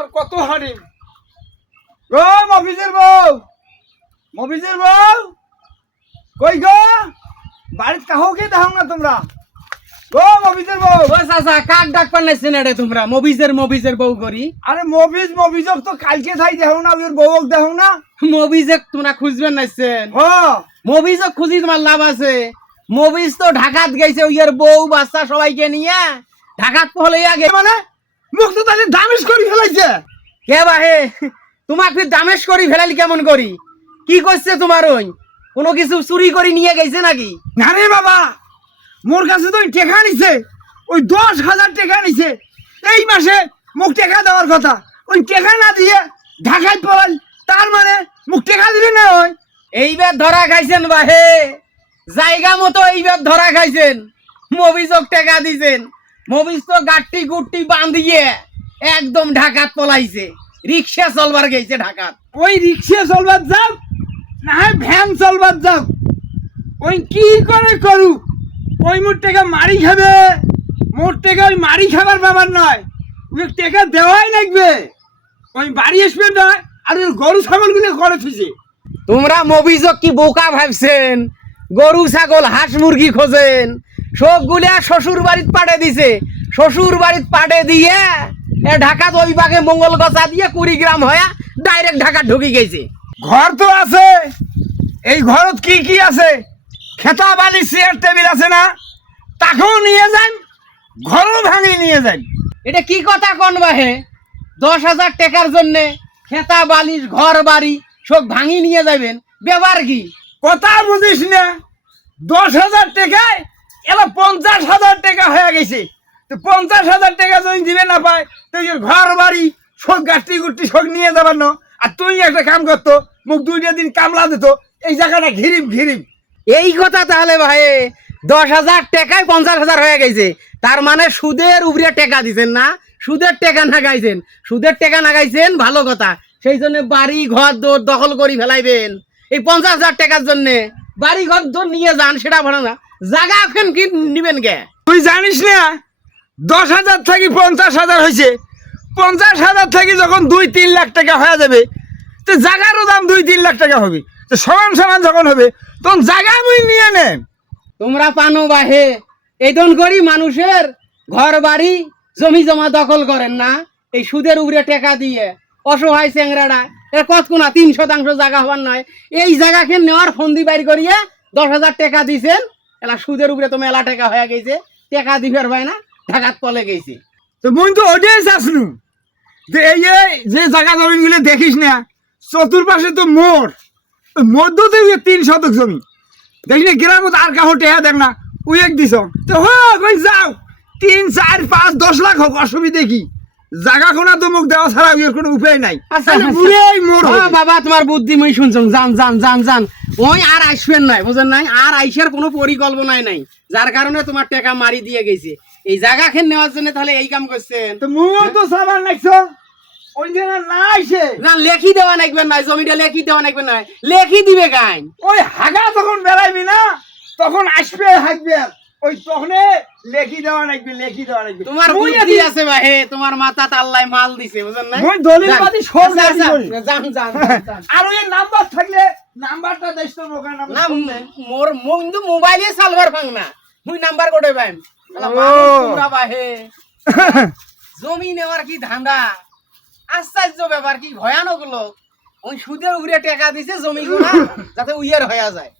আর কত হারিম গো মফিজের বউ কই গো বাড়িতে কাউকে দেখো না তোমরা গো মফিজের বউ ও চাচা কাক ডাক পান্নাইছেন এডে তোমরা মবিজের বউ করি আরে মফিজক তো কালকে থাই দেখো না ওর বউক দেখো না মবিজক তোমরা খুঁজবেন নাইছেন হ মবিজক খুঁজি তোমার লাভ আছে মবিজ তো ঢাকাত গেছে ওইয়ের বউ বাচ্চা সবাইকে নিয়ে ঢাকাত পহলাইয়া গে মানে মুখ তো তাহলে দামেশ করে ফেলাইছে কে বাহে তোমাক ফির দামেশ করি ফেলালি কেমন করি কি করছে তোমার ওই কোনো কিছু চুরি করে নিয়ে গেছে নাকি না রে বাবা মোর কাছে তো টেকা নিছে ওই 10,000 টাকা নিছে এই মাসে মুখ টেকা দেওয়ার কথা ওই টেকা না দিয়ে ঢাকায় পড়াল তার মানে মুখ টেকা দিবে না ওই এইবার ধরা খাইছেন বাহে জায়গা মতো এইবার ধরা খাইছেন মবিজক টাকা দিছেন মবিজ তো গাট্টি গুট্টি বাঁধিয়ে একদম ঢাকাত পলাইছে রিক্সা চলবার গেছে ঢাকাত ওই রিক্সা চলবার যাও না হয় ভ্যান চলবার যাও ওই কি করে করু ওই মোট টাকা মারি খাবে মোট টাকা ওই মারি খাবার ব্যাপার নয় ওই টাকা দেওয়াই লাগবে ওই বাড়ি আসবে নয় আর ওই গরু ছাগলগুলো করে থুইছে তোমরা মবিজক কি বোকা ভাবছেন গরু ছাগল হাঁস মুরগি খোঁজেন সবগুলা শ্বশুর বাড়িত পাঠে দিছে শ্বশুর বাড়িত পাঠে দিয়ে ঢাকাত ওই বাগে মঙ্গল গছা দিয়ে কুড়িগ্রাম হয়ে ডাইরেক্ট ঢাকা ঢুকি গেছে ঘর তো আছে এই ঘরত কি কি আছে খেতা বালি চেয়ার টেবিল আছে না তাকেও নিয়ে যান ঘরও ভাঙি নিয়ে যান এটা কি কথা কোন বাহে 10,000 টাকার জন্য খেতা বালিশ ঘর বাড়ি সব ভাঙি নিয়ে যাবেন ব্যাপার কি কথা বুঝিস না 10,000 টাকায় এবার 50,000 টাকা হয়ে গেছে তো 50,000 টাকা যদি দিবে না পায় তো ওই ঘর বাড়ি সব গাছটি গুটি সব নিয়ে যাবার না আর তুই একটা কাম করতো মুখ 2 দিন কামলা দিত এই জায়গাটা ঘিরিম এই কথা তাহলে ভাই 10,000 টাকায় 50,000 হয়ে গেছে তার মানে সুদের উপরে টাকা দিছেন না সুদের টাকা না গাইছেন সুদের টাকা না গাইছেন ভালো কথা সেই জন্য বাড়ি ঘর দখল করি ফেলাইবেন এই 50,000 টাকার জন্য বাড়ি ঘর নিয়ে যান সেটা ভালো না জায়গা এখন কি নিবেন কে তুই জানিস না 10,000 থেকে 50,000 হয়েছে 50,000 থেকে যখন 2-3 লাখ টাকা হয়ে যাবে তো জায়গারও দাম 2-3 লাখ টাকা হবে তো সমান যখন হবে তখন জায়গা মুই নিয়ে নেন তোমরা পানো বাহে এই দন করি মানুষের ঘর বাড়ি জমি জমা দখল করেন না এই সুদের উপরে টাকা দিয়ে অসহায় চেংরাটা এর কত কোনা 3% জায়গা হওয়ার নয় এই জায়গাকে নেওয়ার ফন্দি বাইর করিয়ে 10,000 টাকা দিছেন এলা সুদের উপরে তো মেলা টাকা হয়ে গেছে টাকা দিবার ভাই না ঢাকাত পলে গেছে তো মুই তো ওটাই চাসনু যে এই যে জায়গা জমিগুলো দেখিস না চতুর্পাশে তো মোর মধ্যতে 3 শতক জমি দেখিস না গ্রামত আর কাহো টেহা দেখ না ওই এক দিছ তো কই যাও 3, 4, 5, 10 লাখ হোক অসুবিধে কি জায়গা কোনা তো মুখ দেওয়া ছাড়া ওই কোনো উপায় নাই বাবা তোমার বুদ্ধি মই শুনছো জান ওই আর আসবেন নাই বুঝেন নাই আর আইসার কোনো পরিকল্পনাই নাই যার কারণে তোমার টাকা মারি দিয়ে গেছে এই জায়গা খেন নেওয়ার জন্য তাহলে এই কাম করছেন তো মুও তো সাবান লাগছো ওই জায়গা না আইছে না লেখি দেওয়া নাকবেন না জমিটা লেখি দেওয়া নাকবেন না লেখি দিবে গাইন ওই হাগা যখন বেড়াইবি না তখন আসবে হাগবে ওই তখনে লেখি দেওয়া নাকবে তোমার বুদ্ধি আছে ভাই তোমার মাথা আল্লাহ মাল দিছে বুঝেন না মই দলিলবাদী সব জান আর ওই নাম্বার থাকলে নাম্বারটা দেশ তো মোকা না নাম্বার মোর কিন্তু মোবাইলে সালবার ফাং না মুই নাম্বার কোটে পাইম তোমরা বাহে জমি নেওয়ার কি ধান্দা আশ্চর্য ব্যাপার কি ভয়ানক লোক ওই সুদের উপরে টাকা দিছে জমি গুলা যাতে উইয়ার হয়ে যায়